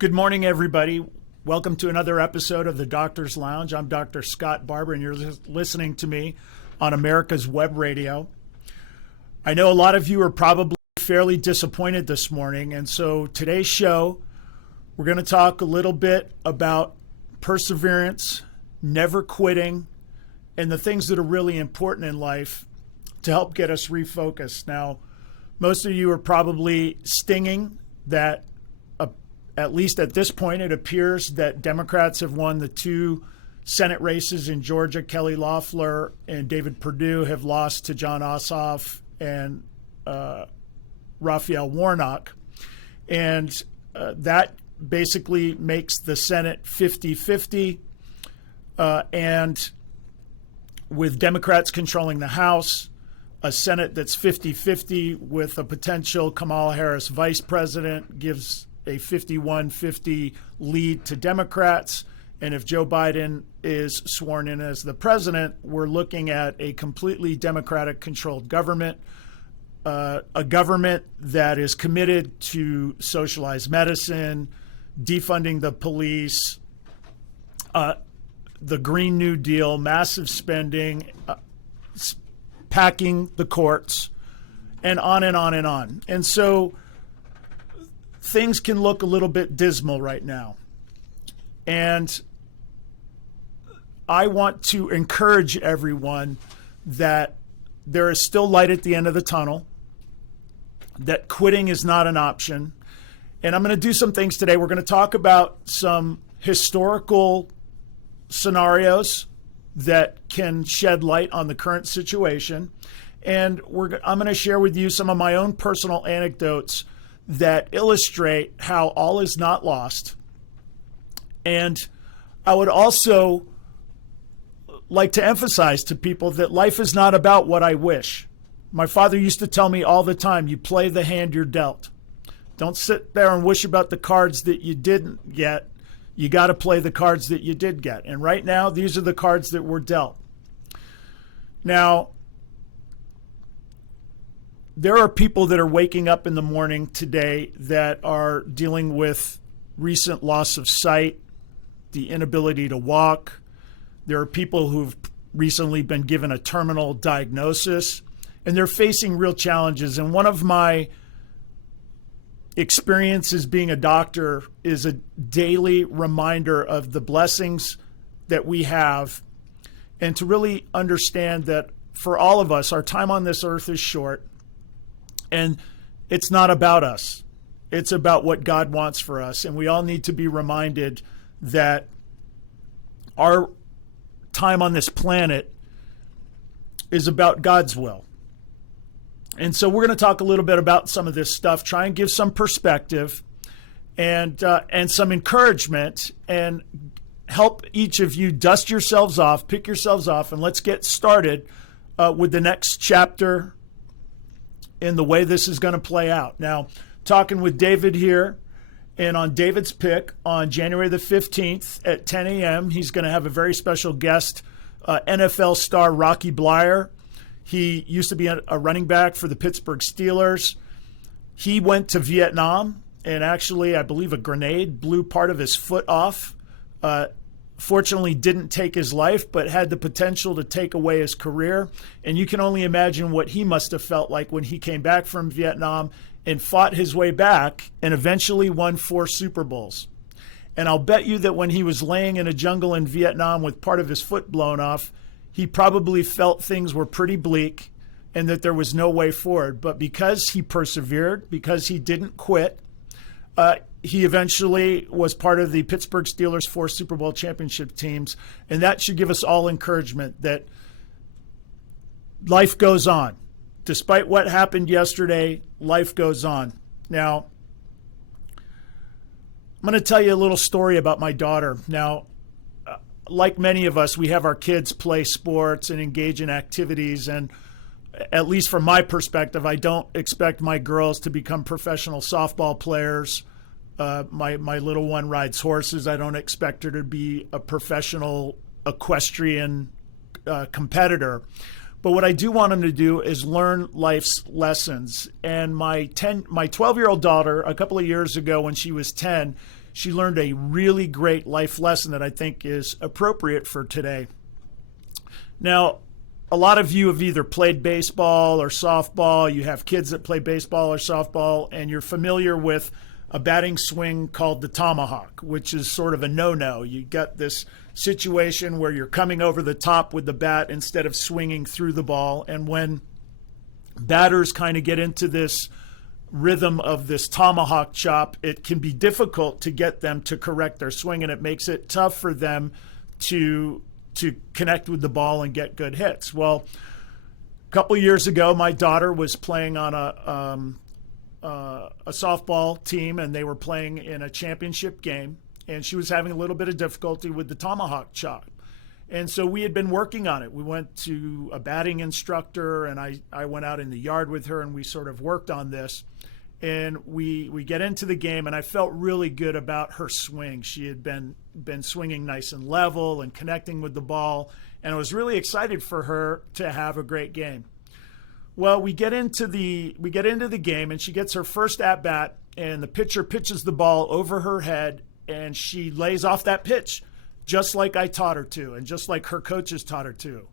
Good morning, everybody. Welcome to another episode of the Doctor's Lounge. I'm Dr. Scott Barbour, and you're listening to me on America's Web Radio. I know a lot of you are probably fairly disappointed this morning, and so today's show, we're going to talk a little bit about perseverance, never quitting, and the things that are really important in life to help get us refocused. Now, most of you are probably stinging that at least at this point, it appears that Democrats have won the two Senate races in Georgia. Kelly Loeffler and David Perdue have lost to John Ossoff and Raphael Warnock. And that basically makes the Senate 50-50. And with Democrats controlling the House, a Senate that's 50-50 with a potential Kamala Harris vice president gives a 51-50 lead to Democrats. And if Joe Biden is sworn in as the president, we're looking at a completely Democratic-controlled government, a government that is committed to socialized medicine, defunding the police, the Green New Deal, massive spending, packing the courts, and on and on and on. And so things can look a little bit dismal right now. And I want to encourage everyone that there is still light at the end of the tunnel, that quitting is not an option. And I'm going to do some things today. We're going to talk about some historical scenarios that can shed light on the current situation. And I'm going to share with you some of my own personal anecdotes that illustrate how all is not lost. And I would also like to emphasize to people that life is not about what I wish. My father used to tell me all the time, you play the hand you're dealt. Don't sit there and wish about the cards that you didn't get. You got to play the cards that you did get. And right now, these are the cards that were dealt. Now, there are people that are waking up in the morning today that are dealing with recent loss of sight, the inability to walk. There are people who've recently been given a terminal diagnosis, and they're facing real challenges. And one of my experiences being a doctor is a daily reminder of the blessings that we have, and to really understand that for all of us, our time on this earth is short. And it's not about us. It's about what God wants for us. And we all need to be reminded that our time on this planet is about God's will. And so we're going to talk a little bit about some of this stuff, try and give some perspective and some encouragement, and help each of you dust yourselves off, pick yourselves off, and let's get started with the next chapter in the way this is going to play out. Now, talking with David here, and on David's pick on January the 15th at 10 a.m., he's going to have a very special guest, NFL star Rocky Bleier. He used to be a running back for the Pittsburgh Steelers. He went to Vietnam, and actually, I believe a grenade blew part of his foot off. Fortunately, didn't take his life, but had the potential to take away his career. And you can only imagine what he must have felt like when he came back from Vietnam and fought his way back and eventually won 4 Super Bowls. And I'll bet you that when he was laying in a jungle in Vietnam with part of his foot blown off, he probably felt things were pretty bleak and that there was no way forward. But because he persevered, because he didn't quit, he eventually was part of the Pittsburgh Steelers' 4 Super Bowl championship teams. And that should give us all encouragement that life goes on. Despite what happened yesterday, life goes on. Now, I'm going to tell you a little story about my daughter. Now, like many of us, we have our kids play sports and engage in activities. And at least from my perspective, I don't expect my girls to become professional softball players. My little one rides horses. I don't expect her to be a professional equestrian competitor. But what I do want them to do is learn life's lessons. And my 12-year-old daughter, a couple of years ago when she was 10, she learned a really great life lesson that I think is appropriate for today. Now, a lot of you have either played baseball or softball. You have kids that play baseball or softball, and you're familiar with a batting swing called the tomahawk, which is sort of a no-no. You got this situation where you're coming over the top with the bat instead of swinging through the ball. And when batters kind of get into this rhythm of this tomahawk chop, it can be difficult to get them to correct their swing, and it makes it tough for them to connect with the ball and get good hits. Well, a couple of years ago, my daughter was playing on a softball team, and they were playing in a championship game, and she was having a little bit of difficulty with the tomahawk chop. And so we had been working on it. We went to a batting instructor, and I went out in the yard with her, and we sort of worked on this. And we get into the game, and I felt really good about her swing. She had been swinging nice and level and connecting with the ball, and I was really excited for her to have a great game. Well, we get into the game, and she gets her first at bat, and the pitcher pitches the ball over her head, and she lays off that pitch, just like I taught her to, and just like her coaches taught her to.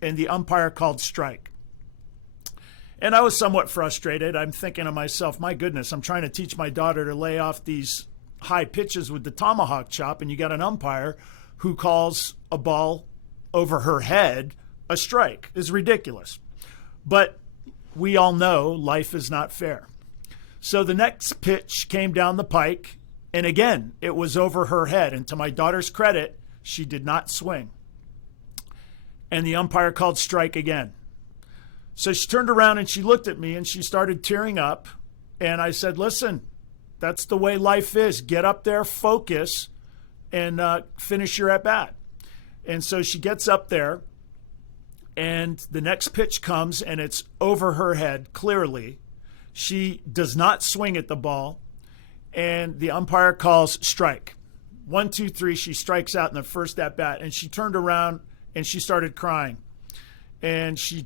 And the umpire called strike. And I was somewhat frustrated. I'm thinking to myself, my goodness, I'm trying to teach my daughter to lay off these high pitches with the tomahawk chop, and you got an umpire who calls a ball over her head a strike. It's ridiculous. But we all know life is not fair. So the next pitch came down the pike, and again, it was over her head. And to my daughter's credit, she did not swing. And the umpire called strike again. So she turned around and she looked at me and she started tearing up. And I said, listen, that's the way life is. Get up there, focus, and finish your at-bat. And so she gets up there, and the next pitch comes, and it's over her head, clearly. She does not swing at the ball, and the umpire calls strike. 1, 2, 3, she strikes out in the first at-bat, and she turned around and she started crying. And she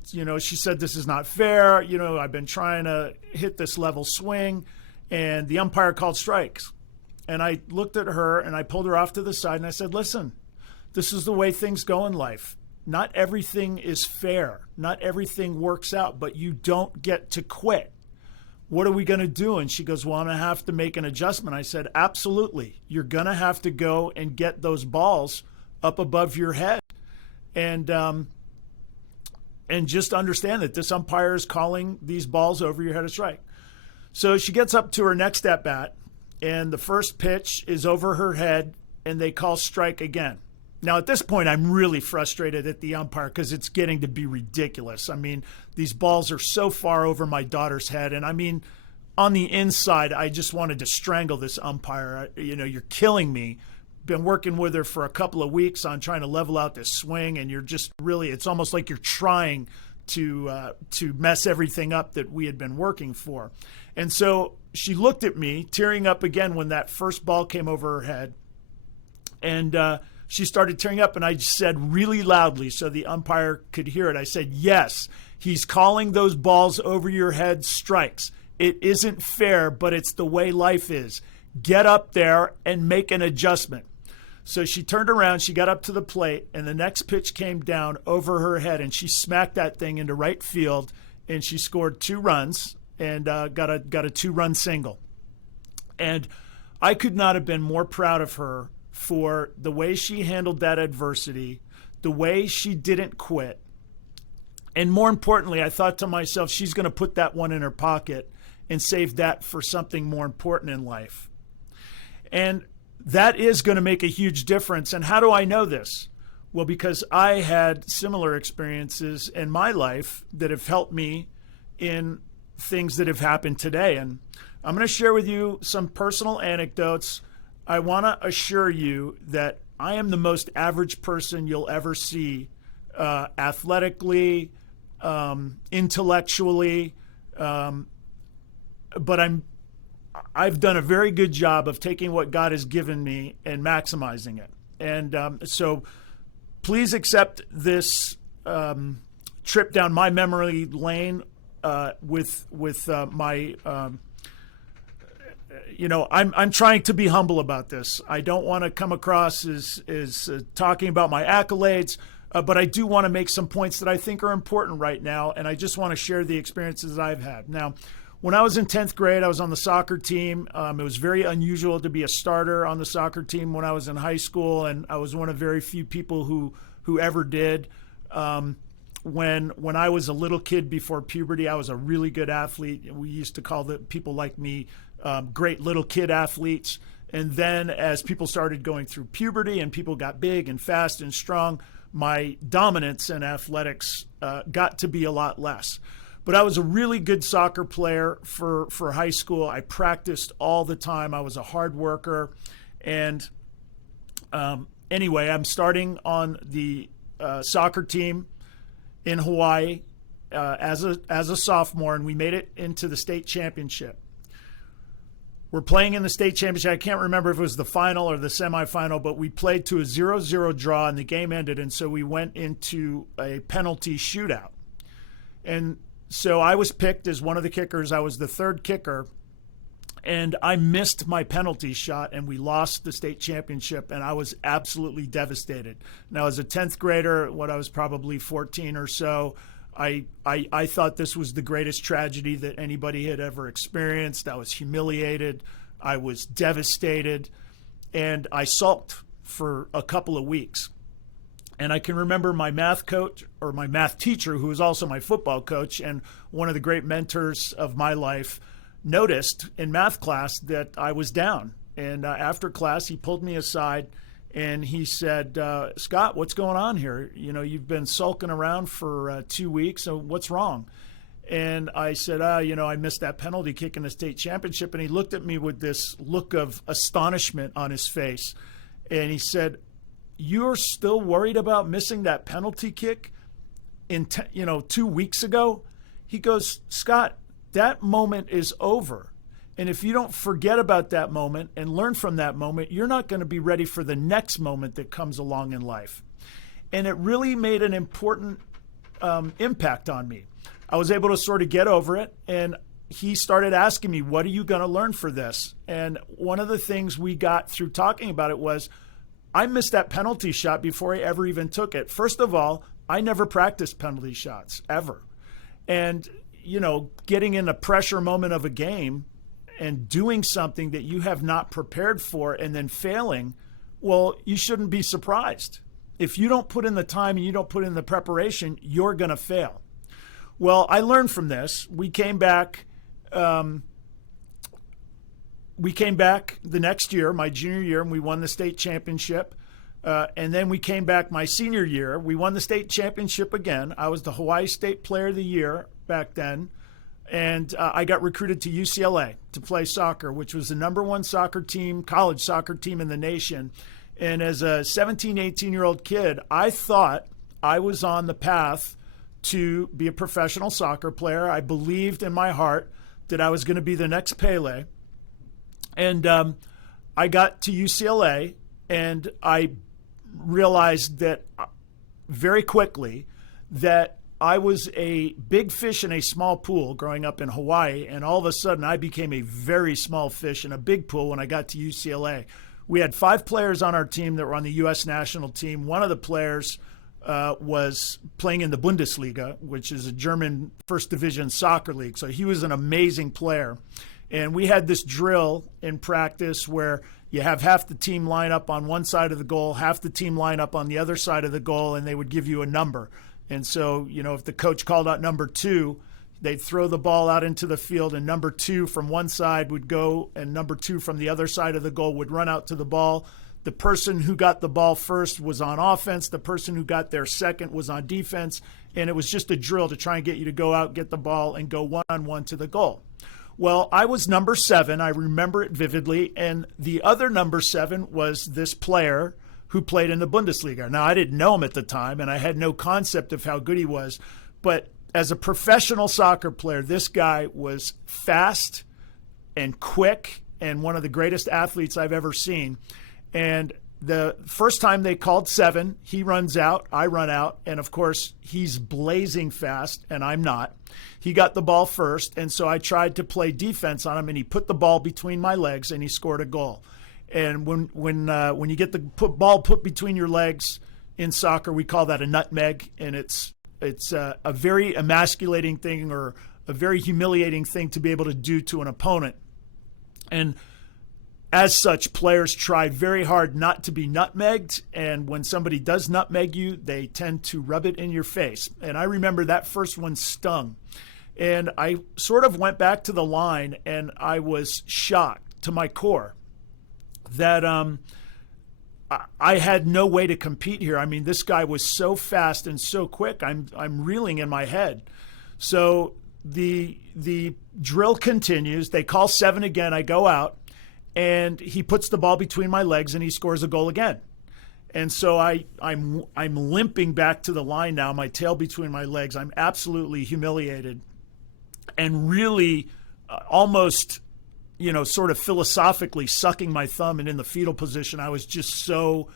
said, this is not fair. I've been trying to hit this level swing, and the umpire called strikes. And I looked at her and I pulled her off to the side and I said, listen, this is the way things go in life. Not everything is fair. Not everything works out, but you don't get to quit. What are we going to do? And she goes, well, I'm going to have to make an adjustment. I said, absolutely. You're going to have to go and get those balls up above your head. And just understand that this umpire is calling these balls over your head a strike. So she gets up to her next at-bat, and the first pitch is over her head, and they call strike again. Now, at this point, I'm really frustrated at the umpire because it's getting to be ridiculous. I mean, these balls are so far over my daughter's head, and I mean, on the inside, I just wanted to strangle this umpire. You're killing me. Been working with her for a couple of weeks on trying to level out this swing, and you're just really, it's almost like you're trying to mess everything up that we had been working for. And so she looked at me, tearing up again when that first ball came over her head, and she started tearing up, and I said really loudly so the umpire could hear it. I said, yes, he's calling those balls over your head strikes. It isn't fair, but it's the way life is. Get up there and make an adjustment. So she turned around, she got up to the plate, and the next pitch came down over her head, and she smacked that thing into right field, and she scored 2 runs and got a 2-run single. And I could not have been more proud of her for the way she handled that adversity, the way she didn't quit. And more importantly, I thought to myself, she's going to put that one in her pocket and save that for something more important in life. And that is going to make a huge difference. And how do I know this? Well, because I had similar experiences in my life that have helped me in things that have happened today. And I'm going to share with you some personal anecdotes. I want to assure you that I am the most average person you'll ever see, athletically, intellectually, but I've done a very good job of taking what God has given me and maximizing it. And so please accept this trip down my memory lane with my I'm trying to be humble about this. I don't want to come across as talking about my accolades, but I do want to make some points that I think are important right now, and I just want to share the experiences I've had. Now, when I was in 10th grade, I was on the soccer team. It was very unusual to be a starter on the soccer team when I was in high school, and I was one of very few people who ever did. When I was a little kid before puberty, I was a really good athlete. We used to call the people like me great little kid athletes. And then as people started going through puberty and people got big and fast and strong, my dominance in athletics got to be a lot less. But I was a really good soccer player for high school. I practiced all the time. I was a hard worker. And anyway, I'm starting on the soccer team in Hawaii as a sophomore, and we made it into the state championship. We're playing in the state championship. I can't remember if it was the final or the semifinal, but we played to a 0-0 draw, and the game ended, and so we went into a penalty shootout. And so I was picked as one of the kickers. I was the third kicker, and I missed my penalty shot, and we lost the state championship, and I was absolutely devastated. Now, as a 10th grader, I was probably 14 or so, I thought this was the greatest tragedy that anybody had ever experienced. I was humiliated. I was devastated, and I sulked for a couple of weeks. And I can remember my math coach, or my math teacher, who was also my football coach and one of the great mentors of my life, noticed in math class that I was down. And after class, he pulled me aside and he said, Scott, what's going on here? You've been sulking around for 2 weeks, so what's wrong? And I said, I missed that penalty kick in the state championship. And he looked at me with this look of astonishment on his face. And he said, you're still worried about missing that penalty kick 2 weeks ago? He goes, Scott, that moment is over. And if you don't forget about that moment and learn from that moment, you're not going to be ready for the next moment that comes along in life. And it really made an important impact on me. I was able to sort of get over it, and he started asking me, what are you going to learn for this? And one of the things we got through talking about it was, I missed that penalty shot before I ever even took it. First of all, I never practiced penalty shots, ever. And, getting in a pressure moment of a game and doing something that you have not prepared for and then failing, well, you shouldn't be surprised. If you don't put in the time and you don't put in the preparation, you're going to fail. Well, I learned from this. We came back the next year, my junior year, and we won the state championship. And then we came back my senior year. We won the state championship again. I was the Hawaii State Player of the Year back then. And I got recruited to UCLA to play soccer, which was the number one soccer team, college soccer team in the nation. And as a 17, 18-year-old kid, I thought I was on the path to be a professional soccer player. I believed in my heart that I was going to be the next Pele. And I got to UCLA, and I realized that very quickly that I was a big fish in a small pool growing up in Hawaii, and all of a sudden I became a very small fish in a big pool when I got to UCLA. We had 5 players on our team that were on the U.S. national team. One of the players was playing in the Bundesliga, which is a German first division soccer league. So he was an amazing player. And we had this drill in practice where you have half the team line up on one side of the goal, half the team line up on the other side of the goal, and they would give you a number. And so, if the coach called out number 2, they'd throw the ball out into the field, and number 2 from one side would go, and number 2 from the other side of the goal would run out to the ball. The person who got the ball first was on offense. The person who got there second was on defense. And it was just a drill to try and get you to go out, get the ball, and go one-on-one to the goal. Well, I was number 7. I remember it vividly. And the other number 7 was this player who played in the Bundesliga. Now, I didn't know him at the time, and I had no concept of how good he was. But as a professional soccer player, this guy was fast and quick and one of the greatest athletes I've ever seen. And The first time they called 7, he runs out, I run out, and of course he's blazing fast and I'm not. He got the ball first, and so I tried to play defense on him, and he put the ball between my legs and he scored a goal. And when you get the ball put between your legs in soccer, we call that a nutmeg, and it's a very emasculating thing, or a very humiliating thing to be able to do to an opponent. And as such, players try very hard not to be nutmegged, and when somebody does nutmeg you, they tend to rub it in your face. And I remember that first one stung. And I sort of went back to the line, and I was shocked to my core that I had no way to compete here. I mean, this guy was so fast and so quick, I'm reeling in my head. So the drill continues. They call 7 again. I go out, and he puts the ball between my legs and he scores a goal again. And so I'm limping back to the line now, my tail between my legs. I'm absolutely humiliated and really almost, sort of philosophically sucking my thumb and in the fetal position. I was just so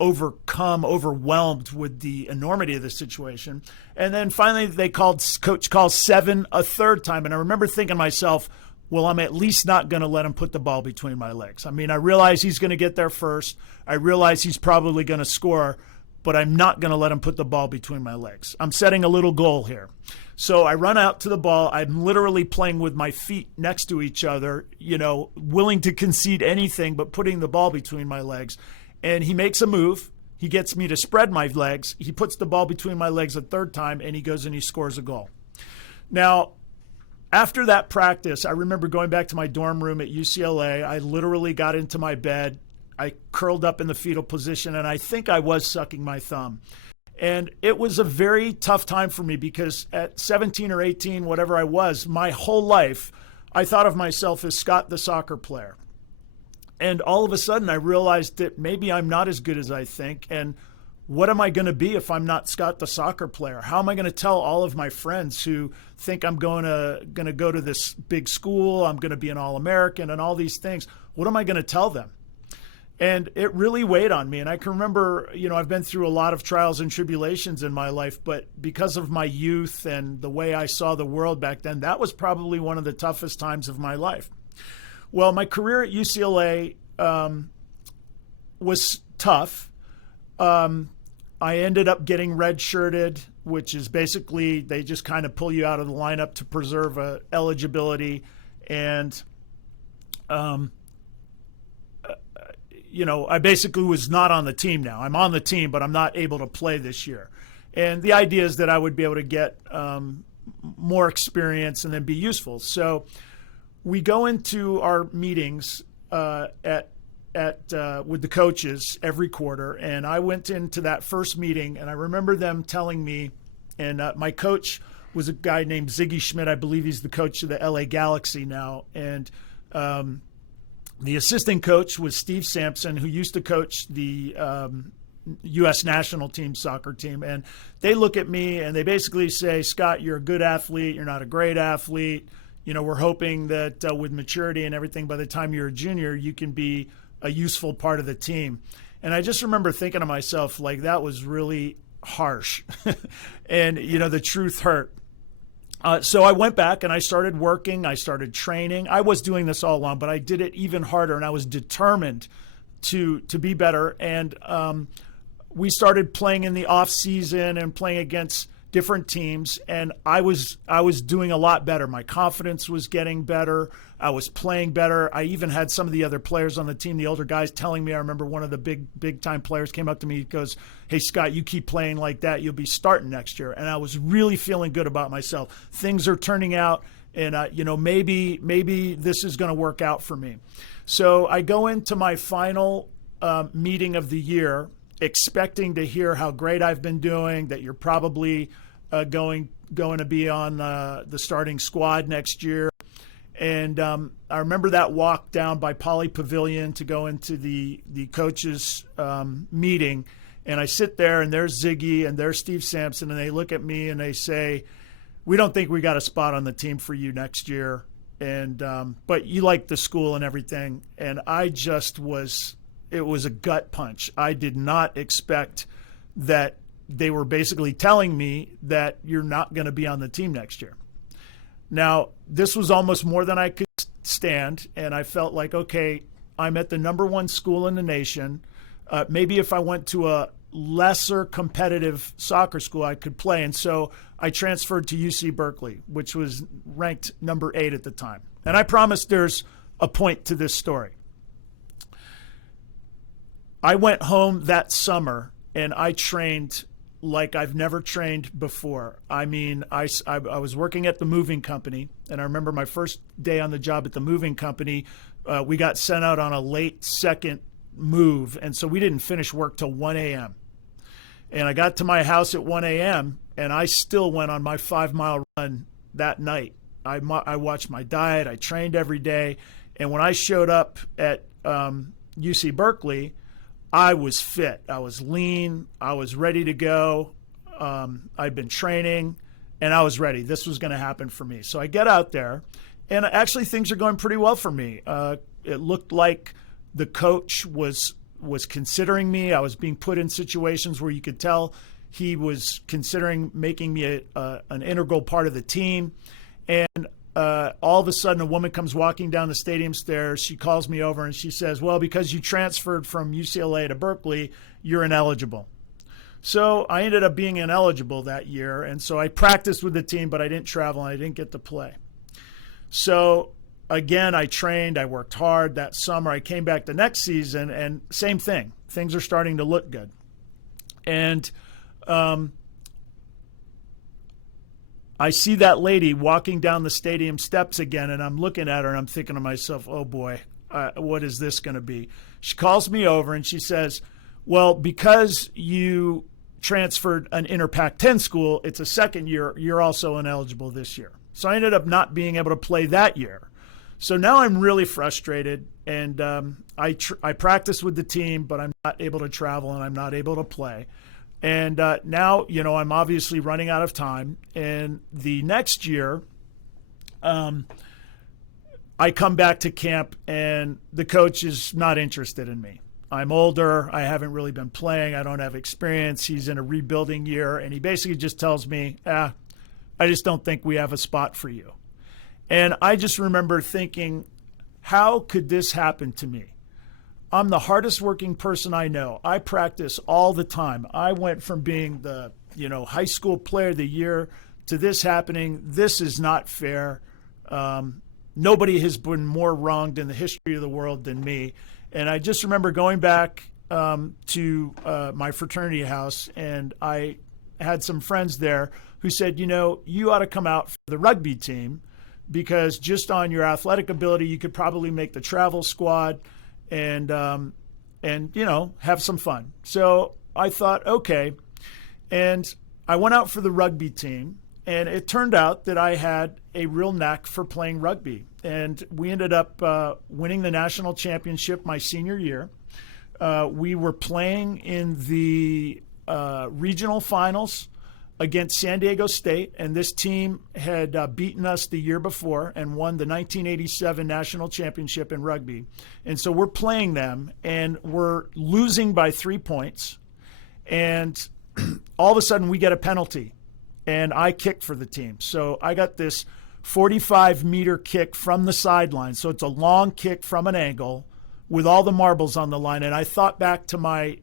overwhelmed with the enormity of the situation. And then finally coach calls 7 a third time. And I remember thinking to myself, well, I'm at least not going to let him put the ball between my legs. I mean, I realize he's going to get there first. I realize he's probably going to score, but I'm not going to let him put the ball between my legs. I'm setting a little goal here. So I run out to the ball. I'm literally playing with my feet next to each other, willing to concede anything but putting the ball between my legs. And he makes a move. He gets me to spread my legs. He puts the ball between my legs a third time, and he goes and he scores a goal. Now, after that practice, I remember going back to my dorm room at UCLA. I literally got into my bed. I curled up in the fetal position, and I think I was sucking my thumb. And it was a very tough time for me because at 17 or 18, whatever I was, my whole life, I thought of myself as Scott the soccer player. And all of a sudden, I realized that maybe I'm not as good as I think. And what am I going to be if I'm not Scott the soccer player? How am I going to tell all of my friends who think I'm going to go to this big school, I'm going to be an All-American and all these things? What am I going to tell them? And it really weighed on me. And I can remember, I've been through a lot of trials and tribulations in my life, but because of my youth and the way I saw the world back then, that was probably one of the toughest times of my life. Well, my career at UCLA was tough. I ended up getting redshirted, which is basically they just kind of pull you out of the lineup to preserve eligibility. And, I basically was not on the team now. I'm on the team, but I'm not able to play this year. And the idea is that I would be able to get more experience and then be useful. So we go into our meetings with the coaches every quarter, and I went into that first meeting, and I remember them telling me, and my coach was a guy named Ziggy Schmidt. I believe he's the coach of the LA Galaxy now, and the assistant coach was Steve Sampson, who used to coach the U.S. national team soccer team. And they look at me and they basically say, Scott, you're a good athlete. You're not a great athlete. We're hoping that with maturity and everything, by the time you're a junior, you can be a useful part of the team. And I just remember thinking to myself, like, that was really harsh. And, the truth hurt. So I went back and I started working. I started training. I was doing this all along, but I did it even harder, and I was determined to be better. And we started playing in the off season and playing against different teams, and I was doing a lot better. My confidence was getting better. I was playing better. I even had some of the other players on the team, the older guys, telling me. I remember one of the big time players came up to me. He goes, "Hey Scott, you keep playing like that, you'll be starting next year." And I was really feeling good about myself. Things are turning out, and maybe this is going to work out for me. So I go into my final meeting of the year, expecting to hear how great I've been doing, that you're probably going to be on the starting squad next year. And I remember that walk down by Poly Pavilion to go into the coaches' meeting. And I sit there, and there's Ziggy and there's Steve Sampson, and they look at me and they say, "We don't think we got a spot on the team for you next year. And but you like the school and everything." And I just was it was a gut punch. I did not expect that they were basically telling me that you're not going to be on the team next year. Now, this was almost more than I could stand, and I felt like, okay, I'm at the number one school in the nation. Maybe if I went to a lesser competitive soccer school, I could play. And so I transferred to UC Berkeley, which was ranked number 8 at the time. And I promise there's a point to this story. I went home that summer and I trained like I've never trained before. I mean, I was working at the moving company, and I remember my first day on the job at the moving company, we got sent out on a late second move, and so we didn't finish work till 1 a.m. And I got to my house at 1 a.m., and I still went on my 5-mile run that night. I watched my diet. I trained every day. And when I showed up at UC Berkeley, I was fit. I was lean. I was ready to go. I'd been training, and I was ready. This was going to happen for me. So I get out there, and actually things are going pretty well for me. It looked like the coach was considering me. I was being put in situations where you could tell he was considering making me an integral part of the team. And all of a sudden, a woman comes walking down the stadium stairs. She calls me over and she says, well, because you transferred from UCLA to Berkeley, you're ineligible. So I ended up being ineligible that year. And so I practiced with the team, but I didn't travel and I didn't get to play. So again, I trained, I worked hard that summer. I came back the next season and same thing. Things are starting to look good. And I see that lady walking down the stadium steps again, and I'm looking at her, and I'm thinking to myself, oh, boy, what is this going to be? She calls me over, and she says, well, because you transferred an inter Pac-10 school, it's a second year, you're also ineligible this year. So I ended up not being able to play that year. So now I'm really frustrated, and I practice with the team, but I'm not able to travel, and I'm not able to play. And now, I'm obviously running out of time. And the next year, I come back to camp, and the coach is not interested in me. I'm older. I haven't really been playing. I don't have experience. He's in a rebuilding year. And he basically just tells me, I just don't think we have a spot for you. And I just remember thinking, how could this happen to me? I'm the hardest working person I know. I practice all the time. I went from being the, high school player of the year to this happening. This is not fair. Nobody has been more wronged in the history of the world than me. And I just remember going back to my fraternity house, and I had some friends there who said, you ought to come out for the rugby team because just on your athletic ability, you could probably make the travel squad. And have some fun. So I thought, okay. And I went out for the rugby team, and it turned out that I had a real knack for playing rugby. And we ended up winning the national championship my senior year. We were playing in the regional finals against San Diego State, and this team had beaten us the year before and won the 1987 national championship in rugby. And so we're playing them, and we're losing by 3 points. And all of a sudden, we get a penalty, and I kicked for the team. So I got this 45-meter kick from the sideline. So it's a long kick from an angle with all the marbles on the line. And I thought back to my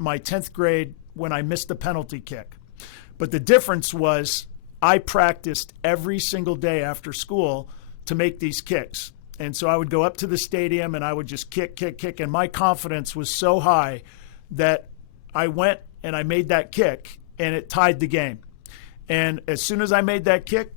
10th grade when I missed the penalty kick. But the difference was I practiced every single day after school to make these kicks. And so I would go up to the stadium and I would just kick. And my confidence was so high that I went and I made that kick, and it tied the game. And as soon as I made that kick,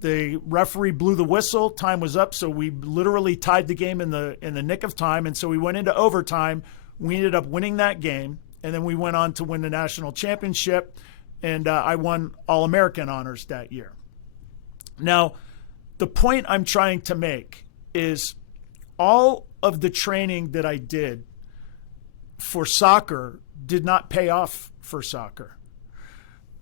the referee blew the whistle. Time was up. So we literally tied the game in the nick of time. And so we went into overtime. We ended up winning that game. And then we went on to win the national championship. And I won All-American honors that year. Now, the point I'm trying to make is all of the training that I did for soccer did not pay off for soccer.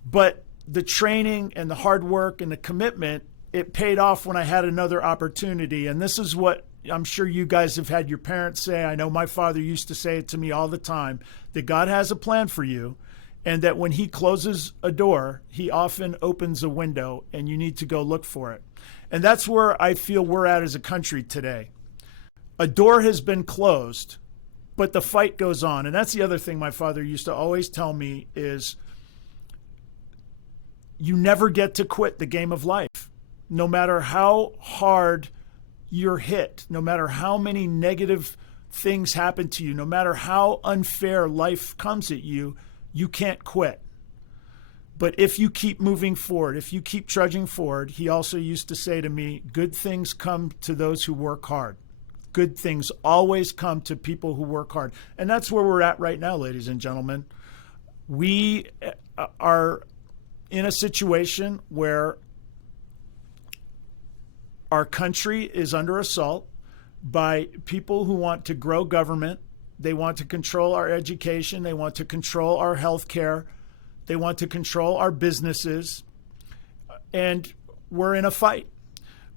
But the training and the hard work and the commitment, it paid off when I had another opportunity. And this is what I'm sure you guys have had your parents say, I know my father used to say it to me all the time, that God has a plan for you, and that when he closes a door, he often opens a window, and you need to go look for it. And that's where I feel we're at as a country today. A door has been closed, but the fight goes on. And that's the other thing my father used to always tell me is you never get to quit the game of life. No matter how hard you're hit, no matter how many negative things happen to you, no matter how unfair life comes at you, you can't quit. But if you keep moving forward, if you keep trudging forward, he also used to say to me, good things come to those who work hard. Good things always come to people who work hard. And that's where we're at right now, ladies and gentlemen. We are in a situation where our country is under assault by people who want to grow government. They want to control our education. They want to control our health care. They want to control our businesses. And we're in a fight.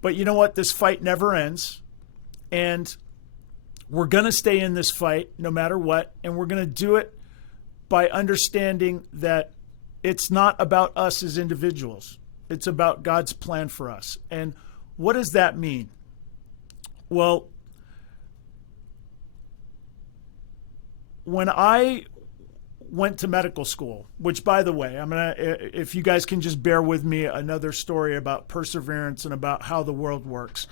But you know what? This fight never ends. And we're going to stay in this fight no matter what. And we're going to do it by understanding that it's not about us as individuals. It's about God's plan for us. And what does that mean? Well, when I went to medical school, which, by the way, if you guys can just bear with me, another story about perseverance and about how the world works.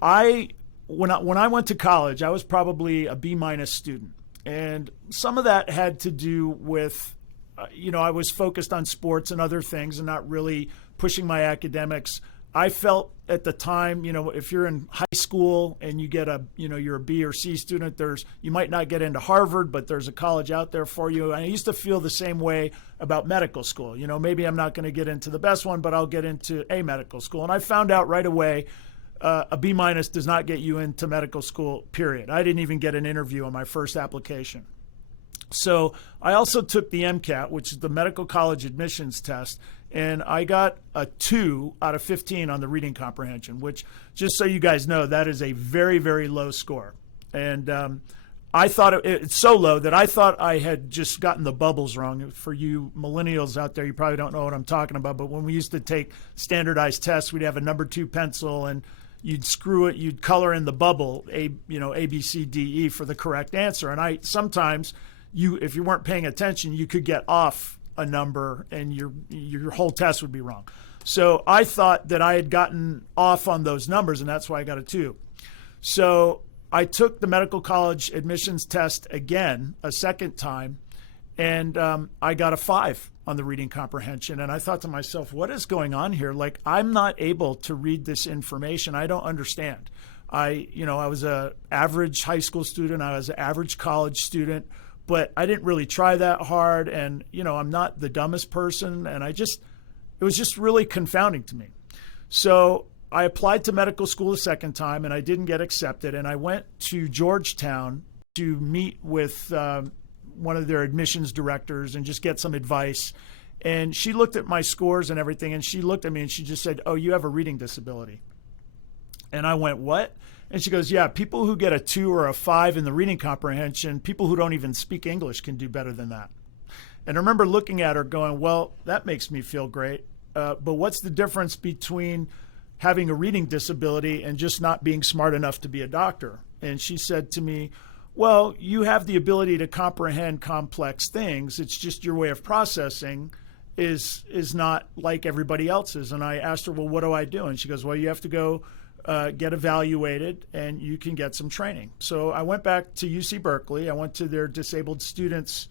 When I went to college, I was probably a B- student. And some of that had to do with, I was focused on sports and other things and not really pushing my academics. I felt at the time, if you're in high school and you get you're a B or C student, you might not get into Harvard, but there's a college out there for you. And I used to feel the same way about medical school. Maybe I'm not going to get into the best one, but I'll get into a medical school. And I found out right away, a B- does not get you into medical school, period. I didn't even get an interview on my first application. So I also took the MCAT, which is the medical college admissions test, and I got a 2 out of 15 on the reading comprehension, which, just so you guys know, that is a very, very low score. And I thought it's so low that I thought I had just gotten the bubbles wrong. For you millennials out there, you probably don't know what I'm talking about, but when we used to take standardized tests, we'd have a number 2 pencil, and you'd screw it, you'd color in the bubble, A, B, C, D, E for the correct answer. And sometimes, if you weren't paying attention, you could get off a number and your whole test would be wrong. So I thought that I had gotten off on those numbers, and that's why I got a 2. So I took the medical college admissions test again, a second time, and I got a 5 on the reading comprehension. And I thought to myself, what is going on here? Like, I'm not able to read this information. I don't understand. I was an average high school student. I was an average college student. But I didn't really try that hard, and I'm not the dumbest person, and it was just really confounding to me. So I applied to medical school a second time, and I didn't get accepted, and I went to Georgetown to meet with one of their admissions directors and just get some advice. And she looked at my scores and everything, and she looked at me and she just said, "Oh, you have a reading disability." And I went, "What?" And she goes, "Yeah, people who get a 2 or a 5 in the reading comprehension, people who don't even speak English can do better than that." And I remember looking at her going, well, that makes me feel great. But what's the difference between having a reading disability and just not being smart enough to be a doctor? And she said to me, well, you have the ability to comprehend complex things. It's just your way of processing is not like everybody else's. And I asked her, well, what do I do? And she goes, well, you have to go get evaluated, and you can get some training. So I went back to UC Berkeley. I went to their disabled students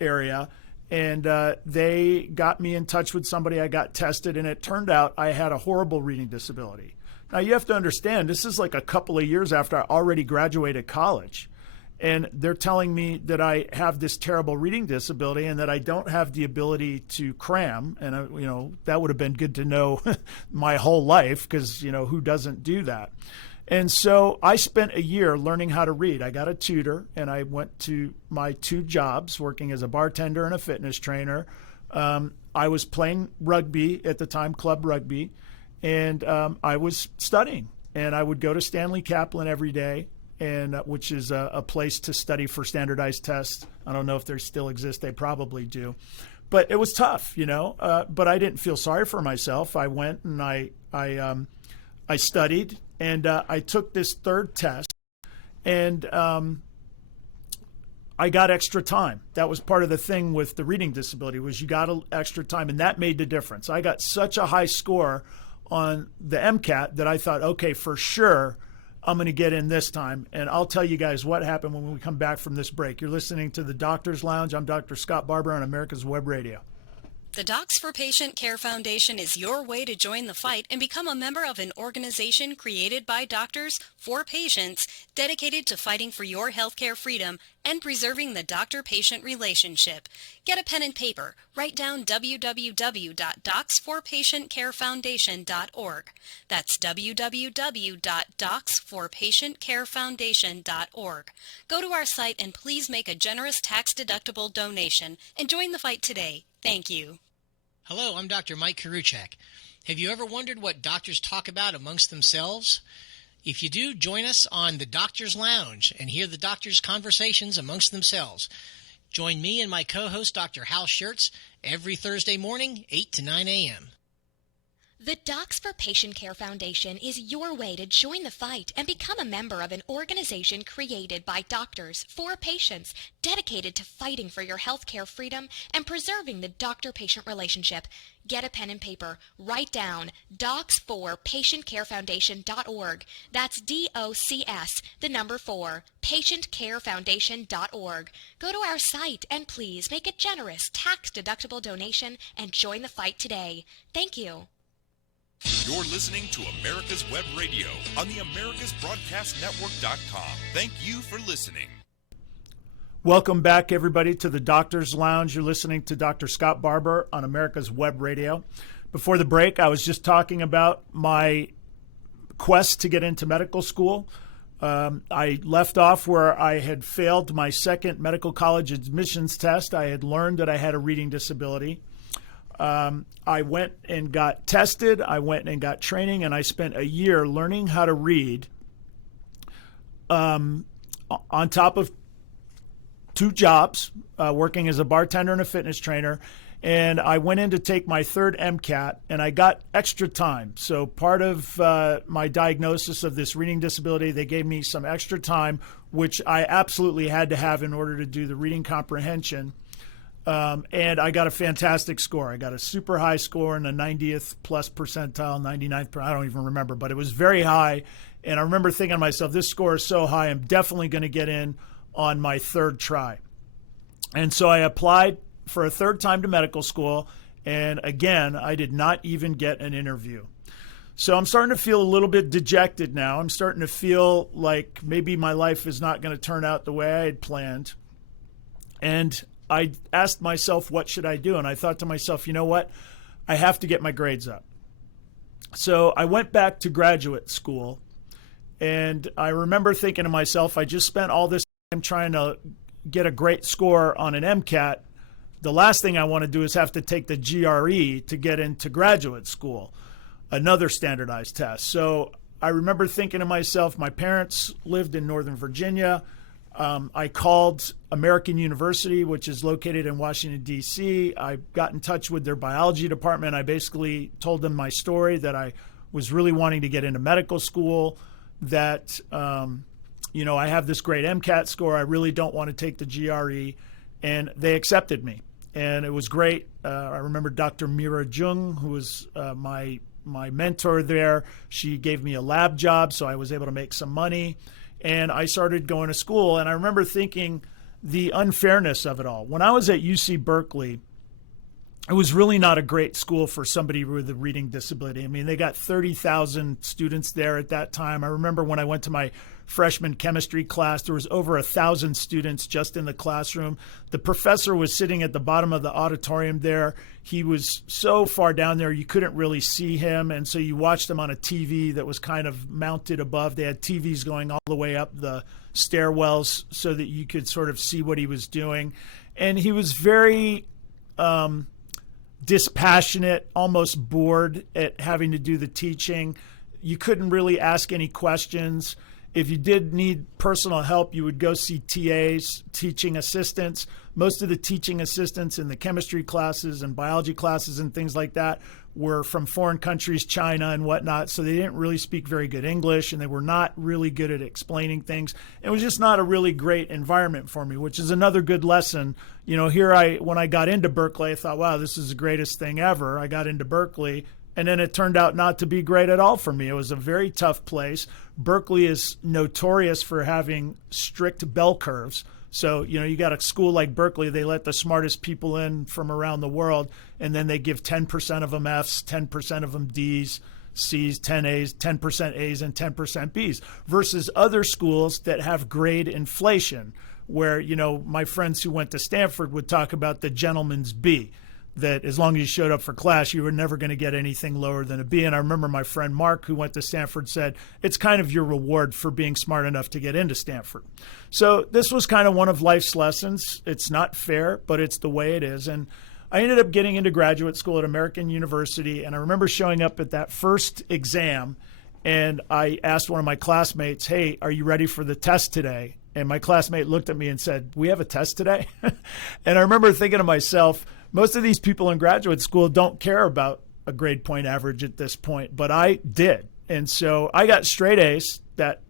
area, and they got me in touch with somebody. I got tested, and it turned out I had a horrible reading disability. Now, you have to understand, this is like a couple of years after I already graduated college. And they're telling me that I have this terrible reading disability and that I don't have the ability to cram. And, that would have been good to know my whole life because, who doesn't do that? And so I spent a year learning how to read. I got a tutor, and I went to my 2 jobs, working as a bartender and a fitness trainer. I was playing rugby at the time, club rugby, and I was studying. and I would go to Stanley Kaplan every day, and which is a place to study for standardized tests. I don't know if they still exist. They probably do. But it was tough, but I didn't feel sorry for myself. I went and I studied, and I took this third test, and I got extra time. That was part of the thing with the reading disability, was you got extra time, and that made the difference. I got such a high score on the MCAT that I thought, okay, for sure, I'm going to get in this time. And I'll tell you guys what happened when we come back from this break. You're listening to the Doctor's Lounge. I'm Dr. Scott Barbour on America's Web Radio. The Docs for Patient Care Foundation is your way to join the fight and become a member of an organization created by doctors for patients dedicated to fighting for your healthcare freedom and preserving the doctor-patient relationship. Get a pen and paper. Write down www.docsforpatientcarefoundation.org. That's www.docsforpatientcarefoundation.org. Go to our site and please make a generous tax-deductible donation and join the fight today. Thank you. Hello, I'm Dr. Mike Karuchak. Have you ever wondered what doctors talk about amongst themselves? If you do, join us on the Doctor's Lounge and hear the doctors' conversations amongst themselves. Join me and my co-host, Dr. Hal Schertz, every Thursday morning, 8 to 9 a.m. The Docs for Patient Care Foundation is your way to join the fight and become a member of an organization created by doctors for patients dedicated to fighting for your healthcare freedom and preserving the doctor-patient relationship. Get a pen and paper. Write down docs4patientcarefoundation.org. That's DOCS, the number 4, patientcarefoundation.org. Go to our site and please make a generous tax-deductible donation and join the fight today. Thank you. You're listening to America's Web Radio on the AmericasBroadcastNetwork.com. Thank you for listening. Welcome back, everybody, to the Doctor's Lounge. You're listening to Dr. Scott Barbour on America's Web Radio. Before the break, I was just talking about my quest to get into medical school. I left off where I had failed my second medical college admissions test. I had learned that I had a reading disability. I went and got tested, I went and got training, and I spent a year learning how to read on top of 2 jobs, working as a bartender and a fitness trainer. And I went in to take my third MCAT, and I got extra time. So part of my diagnosis of this reading disability, they gave me some extra time, which I absolutely had to have in order to do the reading comprehension. And I got a fantastic score. I got a super high score in the 90th plus percentile, 99th, I don't even remember, but it was very high. And I remember thinking to myself, this score is so high, I'm definitely going to get in on my third try. And so I applied for a third time to medical school. And again, I did not even get an interview. So I'm starting to feel a little bit dejected now. I'm starting to feel like maybe my life is not going to turn out the way I had planned. And I asked myself, what should I do? And I thought to myself, you know what? I have to get my grades up. So I went back to graduate school, and I remember thinking to myself, I just spent all this time trying to get a great score on an MCAT. The last thing I want to do is have to take the GRE to get into graduate school, another standardized test. So I remember thinking to myself, my parents lived in Northern Virginia. I called American University, which is located in Washington, D.C. I got in touch with their biology department. I basically told them my story, that I was really wanting to get into medical school, that, I have this great MCAT score. I really don't want to take the GRE. And they accepted me. And it was great. I remember Dr. Mira Jung, who was my mentor there. She gave me a lab job, so I was able to make some money. And I started going to school, and I remember thinking the unfairness of it all. When I was at UC Berkeley, it was really not a great school for somebody with a reading disability. I mean, they got 30,000 students there at that time. I remember when I went to my freshman chemistry class, there was over 1,000 students just in the classroom. The professor was sitting at the bottom of the auditorium there. He was so far down there you couldn't really see him, and so you watched him on a TV that was kind of mounted above. They had TVs going all the way up the stairwells so that you could sort of see what he was doing. And he was very dispassionate, almost bored at having to do the teaching. you couldn't really ask any questions. If you did need personal help, you would go see TAs, teaching assistants. Most of the teaching assistants in the chemistry classes and biology classes and things like that were from foreign countries, China and whatnot, so they didn't really speak very good English, and they were not really good at explaining things. It was just not a really great environment for me, which is another good lesson. You know, when I got into Berkeley, I thought, wow, this is the greatest thing ever. I got into Berkeley, and then it turned out not to be great at all for me. It was a very tough place. Berkeley is notorious for having strict bell curves. So, you know, you got a school like Berkeley, they let the smartest people in from around the world, and then they give 10% of them Fs, 10% of them Ds, Cs, 10 As, 10% As, and 10% Bs, versus other schools that have grade inflation, where, you know, my friends who went to Stanford would talk about the gentleman's B, that as long as you showed up for class, you were never going to get anything lower than a B. And I remember my friend Mark, who went to Stanford, said, it's kind of your reward for being smart enough to get into Stanford. So this was kind of one of life's lessons. It's not fair, but it's the way it is. And I ended up getting into graduate school at American University. And I remember showing up at that first exam, and I asked one of my classmates, hey, are you ready for the test today? And my classmate looked at me and said, we have a test today? And I remember thinking to myself, most of these people in graduate school don't care about a grade point average at this point, but I did. And so I got straight A's that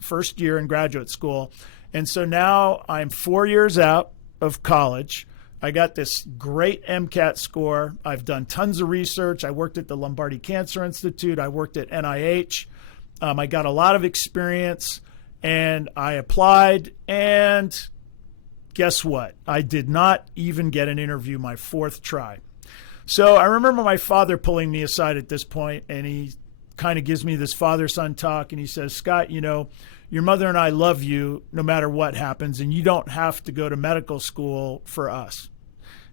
first year in graduate school. And so now I'm 4 years out of college. I got this great MCAT score. I've done tons of research. I worked at the Lombardi Cancer Institute. I worked at NIH. I got a lot of experience, and I applied, and guess what? I did not even get an interview my fourth try. So I remember my father pulling me aside at this point, and he kind of gives me this father-son talk, and he says, Scott, you know, your mother and I love you no matter what happens, and you don't have to go to medical school for us.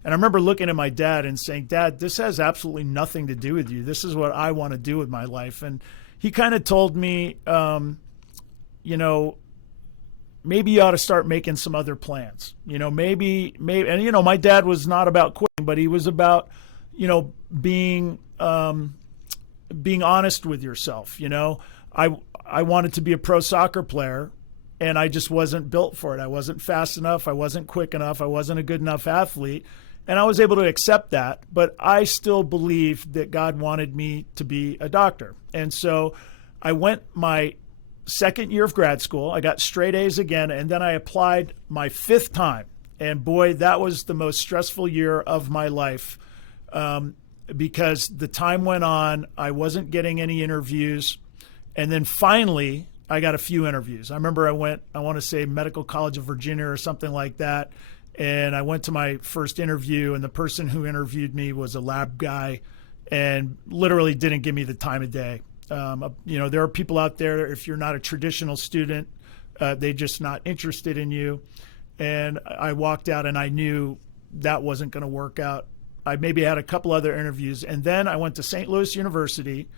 And I remember looking at my dad and saying, Dad, this has absolutely nothing to do with you. This is what I want to do with my life. And he kind of told me, you know, maybe you ought to start making some other plans. You know, maybe, and, you know, my dad was not about quitting, but he was about, you know, being honest with yourself. You know, I wanted to be a pro soccer player, and I just wasn't built for it. I wasn't fast enough. I wasn't quick enough. I wasn't a good enough athlete. And I was able to accept that, but I still believed that God wanted me to be a doctor. And so I went my second year of grad school. I got straight A's again, and then I applied my fifth time. And boy, that was the most stressful year of my life, because the time went on. I wasn't getting any interviews. And then finally, I got a few interviews. I remember I want to say Medical College of Virginia or something like that. And I went to my first interview, and the person who interviewed me was a lab guy and literally didn't give me the time of day. You know, there are people out there, if you're not a traditional student, they're just not interested in you. And I walked out, and I knew that wasn't going to work out. I maybe had a couple other interviews. And then I went to St. Louis University,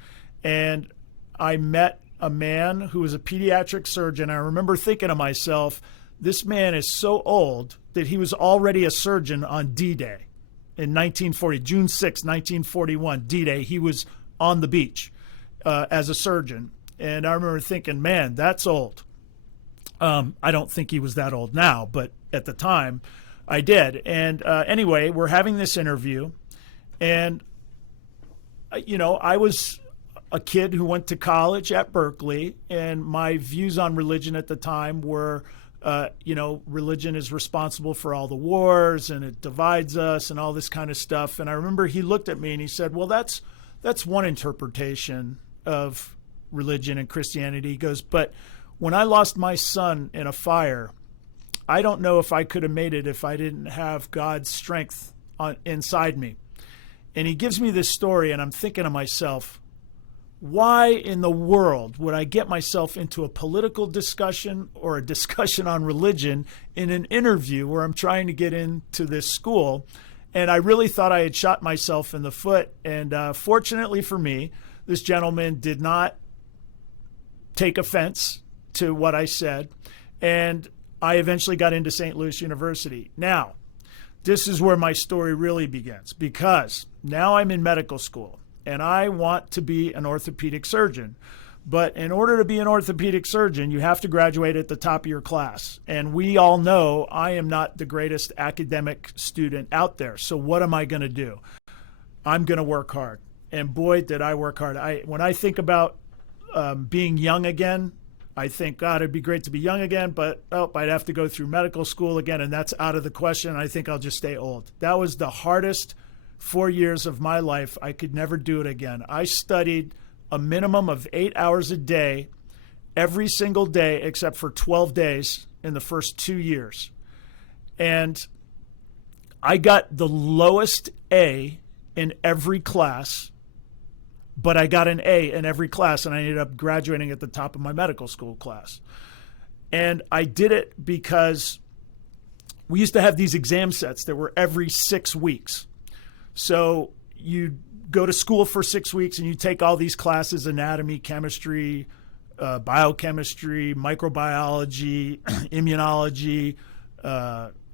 and I met a man who was a pediatric surgeon. I remember thinking to myself, this man is so old that he was already a surgeon on D-Day in 1940, June 6, 1941, D-Day. He was on the beach as a surgeon. And I remember thinking, man, that's old. I don't think he was that old now, but at the time I did. And anyway, we're having this interview, and, you know, I was a kid who went to college at Berkeley, and my views on religion at the time were, you know, religion is responsible for all the wars, and it divides us and all this kind of stuff. And I remember he looked at me and he said, well, that's one interpretation of religion and Christianity. He goes, but when I lost my son in a fire, I don't know if I could have made it if I didn't have God's strength inside me. And he gives me this story, and I'm thinking to myself, why in the world would I get myself into a political discussion or a discussion on religion in an interview where I'm trying to get into this school? And I really thought I had shot myself in the foot. And fortunately for me, this gentleman did not take offense to what I said. And I eventually got into St. Louis University. Now, this is where my story really begins, because now I'm in medical school. and I want to be an orthopedic surgeon. But in order to be an orthopedic surgeon, you have to graduate at the top of your class. And we all know I am not the greatest academic student out there. So what am I going to do? I'm going to work hard. And boy, did I work hard. When I think about being young again, I think, God, it'd be great to be young again, but I'd have to go through medical school again, and that's out of the question. I think I'll just stay old. That was the hardest 4 years of my life. I could never do it again. I studied a minimum of 8 hours a day every single day except for 12 days in the first 2 years. And I got the lowest A in every class, but I got an A in every class, and I ended up graduating at the top of my medical school class. And I did it because we used to have these exam sets that were every 6 weeks. So you go to school for 6 weeks and you take all these classes: anatomy, chemistry, biochemistry, microbiology, immunology,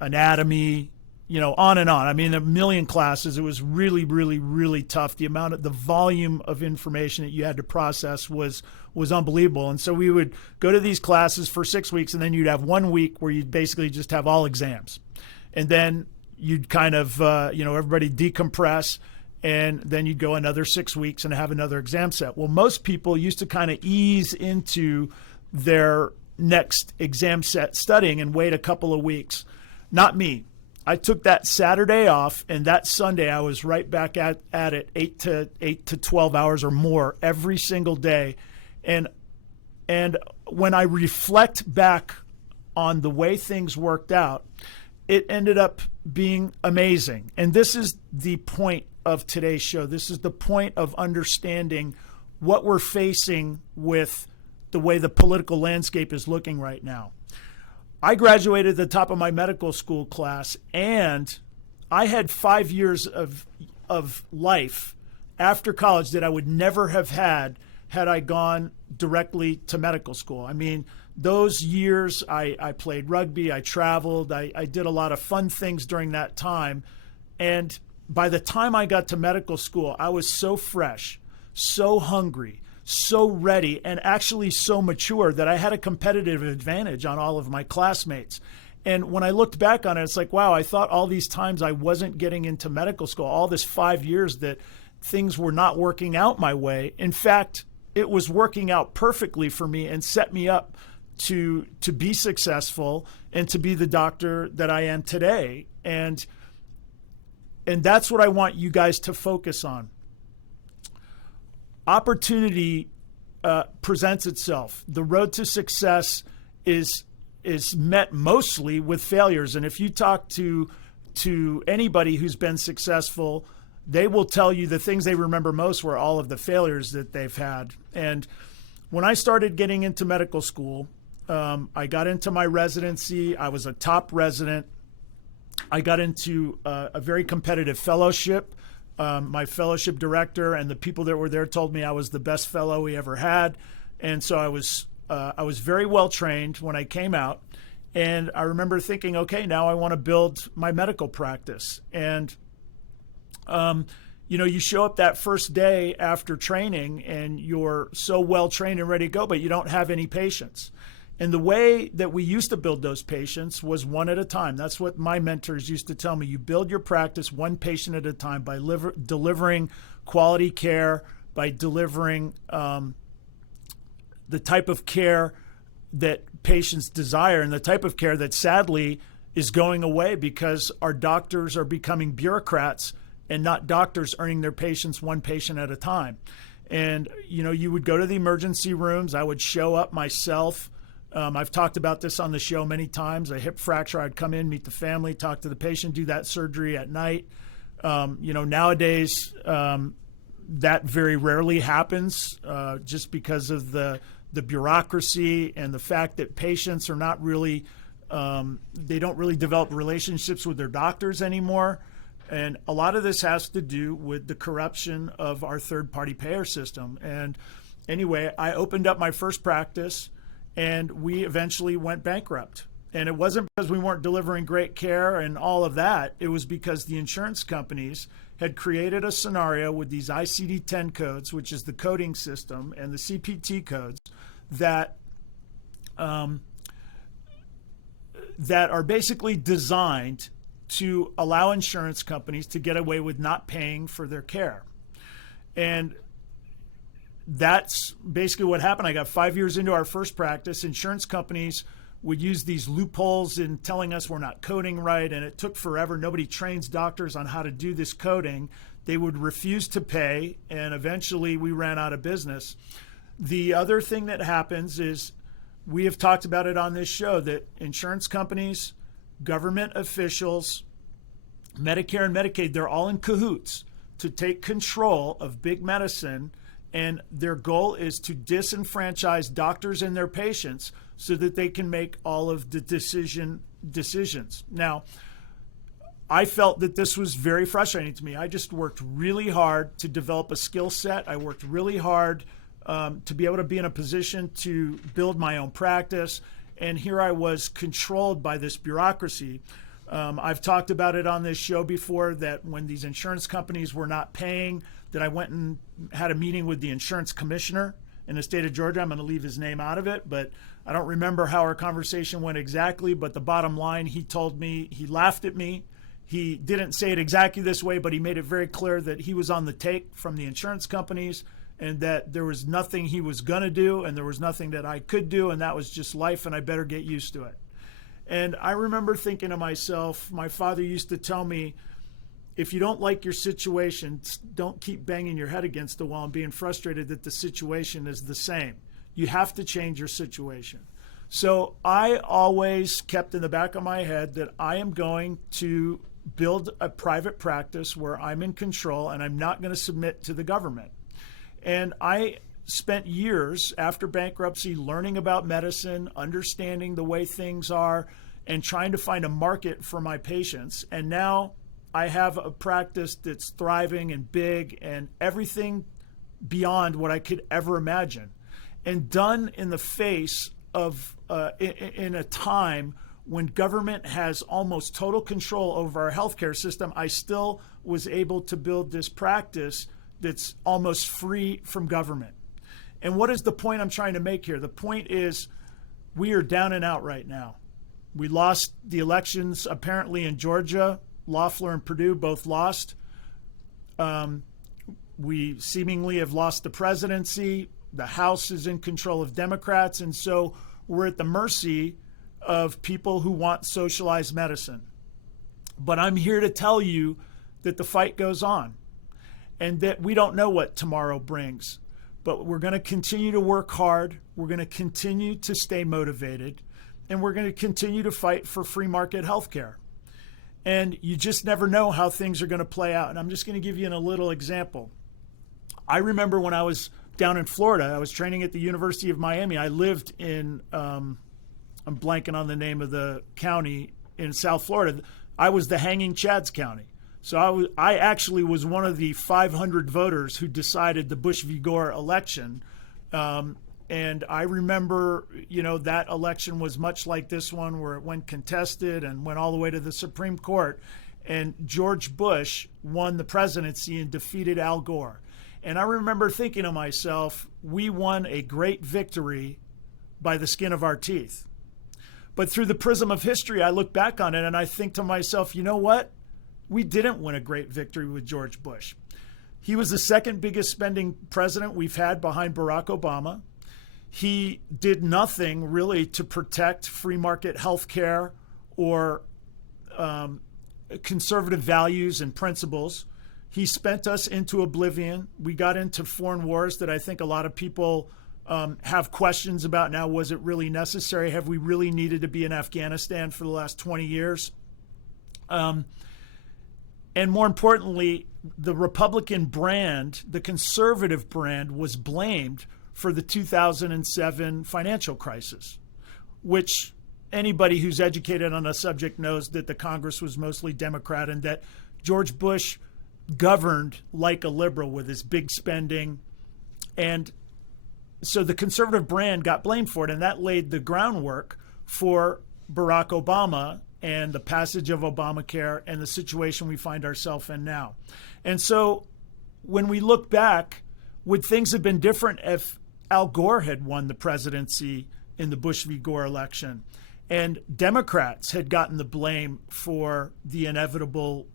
anatomy, on and on. I mean, a million classes. It was really, really, really tough. The volume of information that you had to process was unbelievable. And so we would go to these classes for 6 weeks, and then you'd have 1 week where you'd basically just have all exams. And then you'd kind of, everybody decompress, and then you'd go another 6 weeks and have another exam set. Well, most people used to kind of ease into their next exam set studying and wait a couple of weeks. Not me. I took that Saturday off, and that Sunday I was right back at it, 8 to 12 hours or more every single day. And when I reflect back on the way things worked out, it ended up being amazing. And this is the point of today's show. This is the point of understanding what we're facing with the way the political landscape is looking right now. I graduated at the top of my medical school class, and I had 5 years of life after college that I would never have had I gone directly to medical school. I mean, those years I played rugby, I traveled, I did a lot of fun things during that time. And by the time I got to medical school, I was so fresh, so hungry, so ready, and actually so mature that I had a competitive advantage on all of my classmates. And when I looked back on it, it's like, wow, I thought all these times I wasn't getting into medical school, all this 5 years that things were not working out my way. In fact, it was working out perfectly for me and set me up to be successful and to be the doctor that I am today. And that's what I want you guys to focus on. Opportunity presents itself. The road to success is met mostly with failures. And if you talk to anybody who's been successful, they will tell you the things they remember most were all of the failures that they've had. And when I started getting into medical school, I got into my residency. I was a top resident. I got into a very competitive fellowship. My fellowship director and the people that were there told me I was the best fellow we ever had. And so I was very well trained when I came out. And I remember thinking, okay, now I want to build my medical practice. And, you show up that first day after training and you're so well trained and ready to go, but you don't have any patients. And the way that we used to build those patients was one at a time. That's what my mentors used to tell me. You build your practice one patient at a time by delivering quality care, by delivering the type of care that patients desire, and the type of care that sadly is going away because our doctors are becoming bureaucrats and not doctors earning their patients one patient at a time. And, you would go to the emergency rooms. I would show up myself. I've talked about this on the show many times. A hip fracture, I'd come in, meet the family, talk to the patient, do that surgery at night. Nowadays, that very rarely happens just because of the bureaucracy and the fact that patients are not really, they don't really develop relationships with their doctors anymore. And a lot of this has to do with the corruption of our third-party payer system. And anyway, I opened up my first practice, and we eventually went bankrupt. And it wasn't because we weren't delivering great care and all of that. It was because the insurance companies had created a scenario with these ICD-10 codes, which is the coding system, and the CPT codes that that are basically designed to allow insurance companies to get away with not paying for their care. And that's basically what happened. I got 5 years into our first practice. Insurance companies would use these loopholes in telling us we're not coding right, and it took forever. Nobody trains doctors on how to do this coding. They would refuse to pay, and eventually we ran out of business. The other thing that happens is, we have talked about it on this show, that insurance companies, government officials, Medicare and Medicaid, they're all in cahoots to take control of big medicine, and their goal is to disenfranchise doctors and their patients so that they can make all of the decisions. Now, I felt that this was very frustrating to me. I just worked really hard to develop a skill set. I worked really hard to be able to be in a position to build my own practice. And here I was controlled by this bureaucracy. I've talked about it on this show before, that when these insurance companies were not paying, that I went and had a meeting with the insurance commissioner in the state of Georgia. I'm going to leave his name out of it, but I don't remember how our conversation went exactly. But the bottom line, he told me, he laughed at me. He didn't say it exactly this way, but he made it very clear that he was on the take from the insurance companies, and that there was nothing he was going to do, and there was nothing that I could do, and that was just life, and I better get used to it. And I remember thinking to myself, my father used to tell me, if you don't like your situation, don't keep banging your head against the wall and being frustrated that the situation is the same. You have to change your situation. So I always kept in the back of my head that I am going to build a private practice where I'm in control, and I'm not going to submit to the government. And I spent years after bankruptcy learning about medicine, understanding the way things are, and trying to find a market for my patients. And now I have a practice that's thriving and big and everything beyond what I could ever imagine. And done in the face of, in a time when government has almost total control over our healthcare system, I still was able to build this practice that's almost free from government. And what is the point I'm trying to make here? The point is, we are down and out right now. We lost the elections apparently in Georgia. Loeffler and Perdue both lost. We seemingly have lost the presidency. The House is in control of Democrats. And so we're at the mercy of people who want socialized medicine. But I'm here to tell you that the fight goes on, and that we don't know what tomorrow brings. But we're going to continue to work hard. We're going to continue to stay motivated, and we're going to continue to fight for free market healthcare. And you just never know how things are going to play out. And I'm just going to give you a little example. I remember when I was down in Florida, I was training at the University of Miami. I lived in, I'm blanking on the name of the county in South Florida. I was the Hanging Chads County. So I actually was one of the 500 voters who decided the Bush v. Gore election. And I remember, that election was much like this one, where it went contested and went all the way to the Supreme Court. And George Bush won the presidency and defeated Al Gore. And I remember thinking to myself, we won a great victory by the skin of our teeth. But through the prism of history, I look back on it and I think to myself, you know what? We didn't win a great victory with George Bush. He was the second biggest spending president we've had behind Barack Obama. He did nothing really to protect free market health care or conservative values and principles. He spent us into oblivion. We got into foreign wars that I think a lot of people have questions about now. Was it really necessary? Have we really needed to be in Afghanistan for the last 20 years? And more importantly, the Republican brand, the conservative brand, was blamed for the 2007 financial crisis, which anybody who's educated on the subject knows that the Congress was mostly Democrat and that George Bush governed like a liberal with his big spending. And so the conservative brand got blamed for it, and that laid the groundwork for Barack Obama and the passage of Obamacare and the situation we find ourselves in now. And so when we look back, would things have been different if Al Gore had won the presidency in the Bush v. Gore election and Democrats had gotten the blame for the inevitable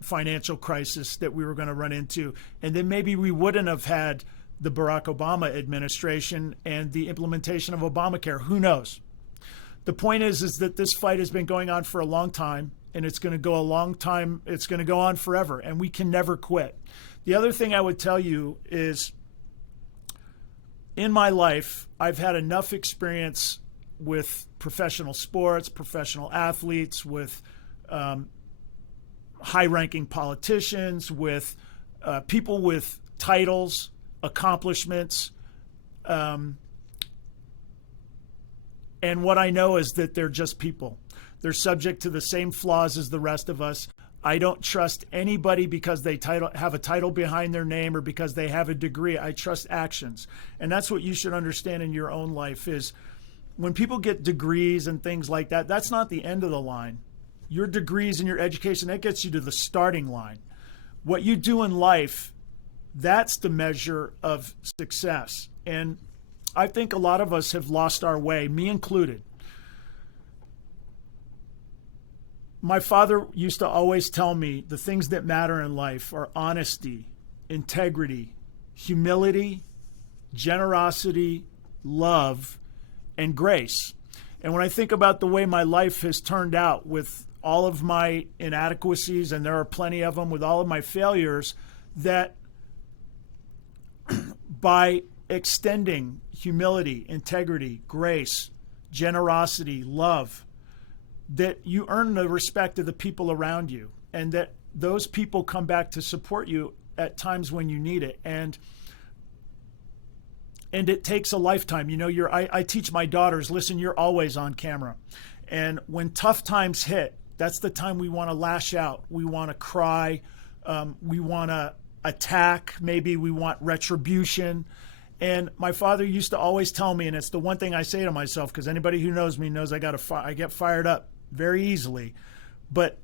financial crisis that we were going to run into? And then maybe we wouldn't have had the Barack Obama administration and the implementation of Obamacare. Who knows? The point is that this fight has been going on for a long time, and it's going to go a long time. It's going to go on forever, and we can never quit. The other thing I would tell you is, in my life, I've had enough experience with professional sports, professional athletes, with high-ranking politicians, with people with titles, accomplishments, and what I know is that they're just people. They're subject to the same flaws as the rest of us. I don't trust anybody because they have a title behind their name or because they have a degree. I trust actions. And that's what you should understand in your own life is when people get degrees and things like that, that's not the end of the line. Your degrees and your education, that gets you to the starting line. What you do in life, that's the measure of success. And I think a lot of us have lost our way, me included. My father used to always tell me the things that matter in life are honesty, integrity, humility, generosity, love, and grace. And when I think about the way my life has turned out with all of my inadequacies, and there are plenty of them, with all of my failures, that by extending humility, integrity, grace, generosity, love, that you earn the respect of the people around you, and that those people come back to support you at times when you need it. And it takes a lifetime. You know, I teach my daughters, listen, you're always on camera. And when tough times hit, that's the time we want to lash out. We want to cry. We want to attack. Maybe we want retribution. And my father used to always tell me, and it's the one thing I say to myself, because anybody who knows me knows I get fired up very easily. But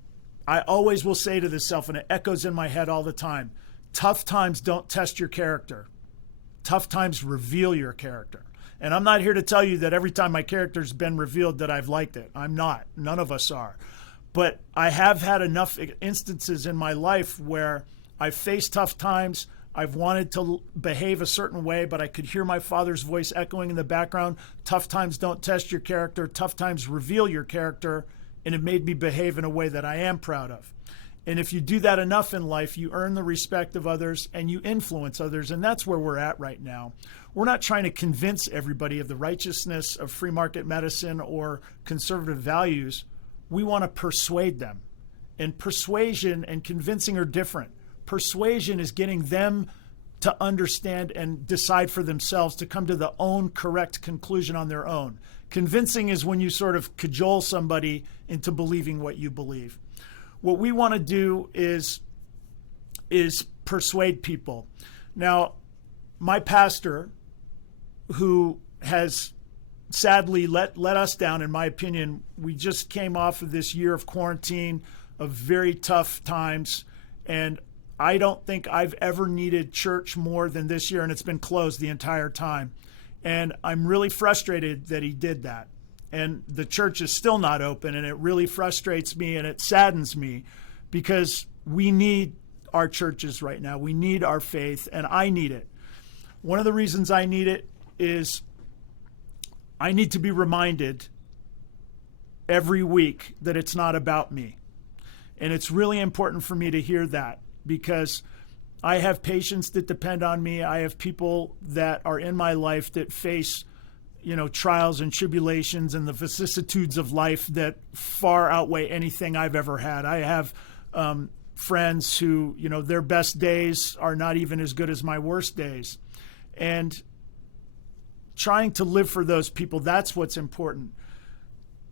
I always will say to this self, and it echoes in my head all the time, tough times don't test your character. Tough times reveal your character. And I'm not here to tell you that every time my character's been revealed that I've liked it. I'm not. None of us are. But I have had enough instances in my life where I've faced tough times. I've wanted to behave a certain way, but I could hear my father's voice echoing in the background. Tough times don't test your character. Tough times reveal your character. And it made me behave in a way that I am proud of. And if you do that enough in life, you earn the respect of others and you influence others. And that's where we're at right now. We're not trying to convince everybody of the righteousness of free market medicine or conservative values. We want to persuade them. And persuasion and convincing are different. Persuasion is getting them to understand and decide for themselves, to come to the own correct conclusion on their own. Convincing is when you sort of cajole somebody into believing what you believe. What we want to do is persuade people. Now, my pastor, who has sadly let us down, in my opinion, we just came off of this year of quarantine, of very tough times, and I don't think I've ever needed church more than this year, and it's been closed the entire time. And I'm really frustrated that he did that. And the church is still not open, and it really frustrates me and it saddens me because we need our churches right now. We need our faith, and I need it. One of the reasons I need it is I need to be reminded every week that it's not about me. And it's really important for me to hear that because I have patients that depend on me. I have people that are in my life that face, trials and tribulations and the vicissitudes of life that far outweigh anything I've ever had. I have friends who, their best days are not even as good as my worst days. And trying to live for those people, that's what's important.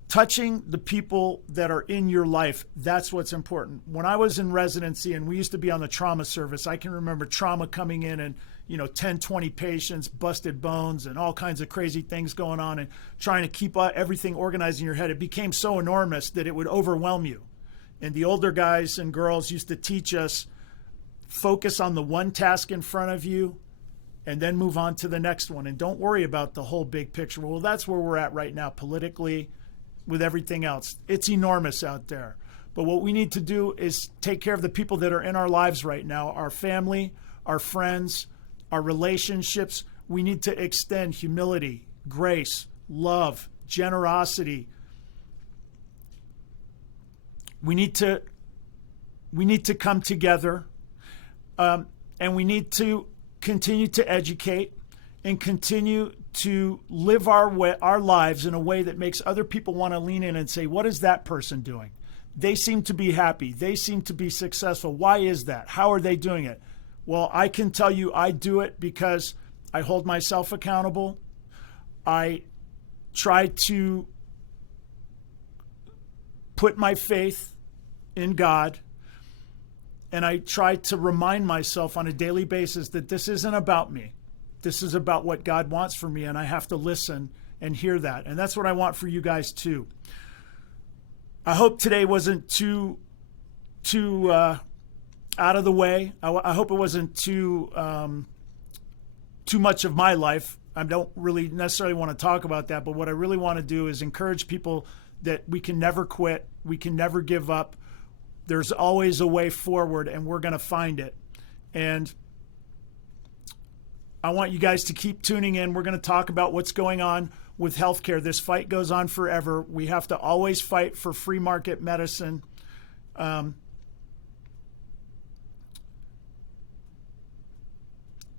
Touching the people that are in your life, that's what's important. When I was in residency and we used to be on the trauma service, I can remember trauma coming in and 10, 20 patients, busted bones, and all kinds of crazy things going on, and trying to keep everything organized in your head. It became so enormous that it would overwhelm you. And the older guys and girls used to teach us, focus on the one task in front of you and then move on to the next one. And don't worry about the whole big picture. Well, that's where we're at right now politically with everything else. It's enormous out there. But what we need to do is take care of the people that are in our lives right now, our family, our friends, our relationships. We need to extend humility, grace, love, generosity. We need to come together, and we need to continue to educate and continue to live our lives in a way that makes other people want to lean in and say, what is that person doing? They seem to be happy. They seem to be successful. Why is that? How are they doing it? Well, I can tell you I do it because I hold myself accountable. I try to put my faith in God, and I try to remind myself on a daily basis that this isn't about me. This is about what God wants for me, and I have to listen and hear that. And that's what I want for you guys too. I hope today wasn't too out of the way. I hope it wasn't too much of my life. I don't really necessarily want to talk about that, but what I really want to do is encourage people that we can never quit. We can never give up. There's always a way forward, and we're going to find it. And I want you guys to keep tuning in. We're going to talk about what's going on with healthcare. This fight goes on forever. We have to always fight for free market medicine. You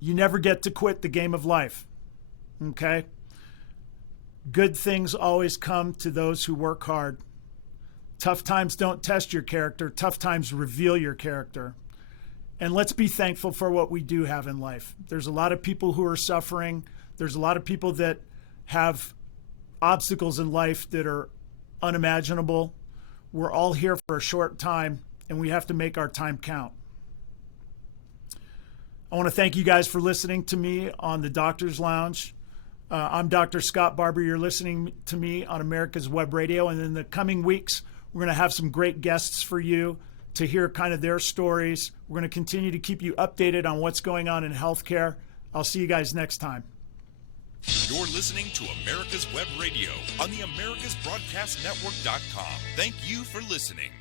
never get to quit the game of life, okay? Good things always come to those who work hard. Tough times don't test your character. Tough times reveal your character. And let's be thankful for what we do have in life. There's a lot of people who are suffering. There's a lot of people that have obstacles in life that are unimaginable. We're all here for a short time, and we have to make our time count. I want to thank you guys for listening to me on the Doctor's Lounge. I'm Dr. Scott Barbour. You're listening to me on America's Web Radio. And in the coming weeks, we're going to have some great guests for you to hear kind of their stories. We're going to continue to keep you updated on what's going on in healthcare. I'll see you guys next time. You're listening to America's Web Radio on the AmericasBroadcastNetwork.com. Thank you for listening.